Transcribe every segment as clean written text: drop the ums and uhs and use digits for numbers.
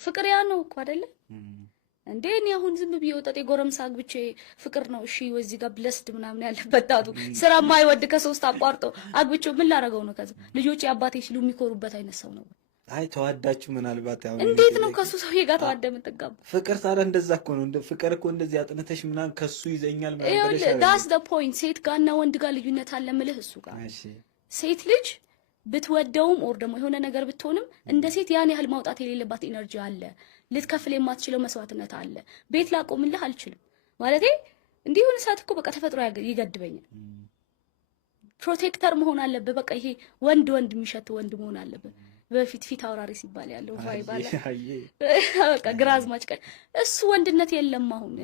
ፍቅር ያ ነው እኮ አይደለ እንዴ? እኔ አሁን ዝም ብዬ ወጣጤ ጎረምሳ አግብቼ ፍቅር ነው እሺ፣ ወዚህ ጋር ብለስድ ምናምን ያለበት ጣጡ ስራ ማይወድ ከሶስት አቋርጦ አግብቼው ምን ላረገው ነው? ከዛ ልጆቼ አባቴ ሲሉ የሚኮሩበት አይነት ሰው ነው። አይ ተዋዳችሁ ምናልባት ያው እንዴት ነው ከሱ ሰውዬ ጋር ተዋደ የምትጋባ? ፍቅር ታዲያ እንደዛ እኮ ነው። ፍቅር እኮ እንደዚህ አጥነተሽ ምናምን ከሱ ይዘኛል ማለት ነው። ዳስ ዘ ፖይንት። ሴት ጋርና ወንድ ጋር ልዩነት አለ የምልህ እሱ ጋር። ሴት ልጅ ብትወደውም ኦር ደግሞ የሆነ ነገር ብትሆንም እንደ ሴት ያን ያህል ማውጣት የሌለባት ኢነርጂ አለ። ልትከፍል የማትችለው መስዋዕትነት አለ። ቤት ላቆምልህ አልችልም ማለቴ እንዲህ ሆነ ሰዓት እኮ በቃ ተፈጥሮ ይገድበኛል። ፕሮቴክተር መሆን አለበት። በቃ ይሄ ወንድ የሚሸት ወንድ መሆን አለበት። በፊት ፊት አውራሪ ሲባል ያለው ቫይብ አለ። በቃ ግራዝማች ቀን እሱ ወንድነት የለም አሁን።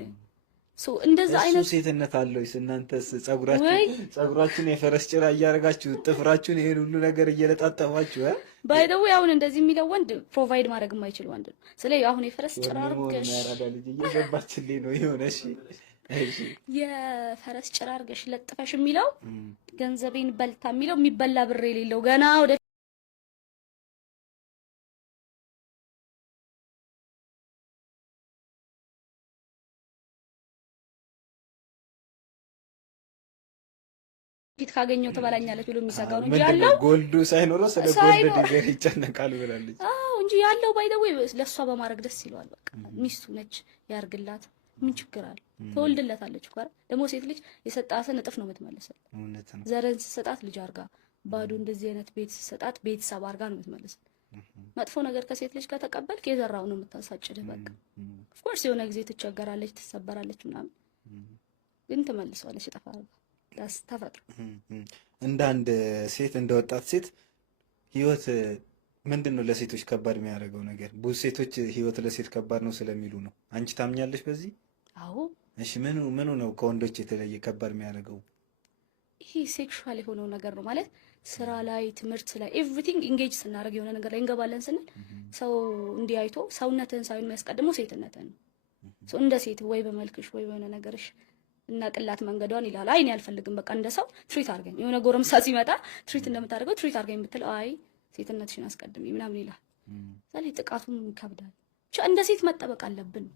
እንደዛ አይነት ሴትነት አለው። እናንተስ ጸጉራችሁን የፈረስ ጭራ እያደረጋችሁ ጥፍራችሁን ይሄን ሁሉ ነገር እየለጣጠፋችሁ ባይ ዘ ዌይ አሁን እንደዚህ የሚለው ወንድ ፕሮቫይድ ማድረግ የማይችል ወንድ ነው። ስለዚህ አሁን የፈረስ ጭራ አርገሽ ያራዳ ልጅ እየገባችልኝ ነው የሆነ እሺ የፈረስ ጭራ አርገሽ ለጥፈሽ የሚለው ገንዘቤን በልታ የሚለው የሚበላ ብር የሌለው ገና ወደ ፊት ካገኘው ተበላኛለች ብሎ የሚሰጋው ነው ያለው። ጎልዱ ሳይኖረው ስለ ጎልድ ዲገር ይጨነቃል ብላለች። አዎ እንጂ ያለው ባይ ዘ ዌይ ለሷ በማድረግ ደስ ይለዋል። በቃ ሚስቱ ነች ያርግላት፣ ምን ችግር አለ? ተወልድለታለች እኮ አይደል? ደግሞ ሴት ልጅ የሰጣትን እጥፍ ነው የምትመልሰው። እውነት ነው። ዘረን ሰጣት ልጅ አርጋ ባዶ እንደዚህ አይነት ቤት ሰጣት ቤተሰብ አርጋ ነው የምትመልሰው። መጥፎ ነገር ከሴት ልጅ ከተቀበልክ የዘራው ነው የምታሳጭድህ። በቃ ኦፍ ኮርስ የሆነ ጊዜ ትቸገራለች፣ ትሰበራለች ምናምን፣ ግን ትመልሰዋለች እጥፍ አርጋ ተፈጥሮ። እንደ አንድ ሴት እንደ ወጣት ሴት ህይወት ምንድነው ለሴቶች ከባድ የሚያደርገው ነገር? ብዙ ሴቶች ህይወት ለሴት ከባድ ነው ስለሚሉ ነው። አንቺ ታምኛለሽ በዚህ? አዎ። እሺ ምኑ ነው ከወንዶች የተለየ ከባድ የሚያደርገው? ይሄ ሴክሹዋል የሆነው ነገር ነው ማለት ስራ ላይ ትምህርት ላይ ኤቭሪቲንግ ኢንጌጅ ስናደርግ የሆነ ነገር ላይ እንገባለን ስንል ሰው እንዲያይቶ ሰውነትን ሳይሆን የሚያስቀድመው ሴትነትን ነው። እንደ ሴት ወይ በመልክሽ ወይ በሆነ ነገርሽ እና ቅላት መንገዷን ይላል። አይ እኔ አልፈልግም በቃ እንደ ሰው ትሪት አድርገኝ። የሆነ ጎረምሳ ሲመጣ ትሪት እንደምታደርገው ትሪት አድርገኝ ብትል አይ ሴትነትሽን አስቀድሚ ምናምን ይላል። ስለዚህ ጥቃቱም ይከብዳል። እንደ ሴት መጠበቅ አለብን።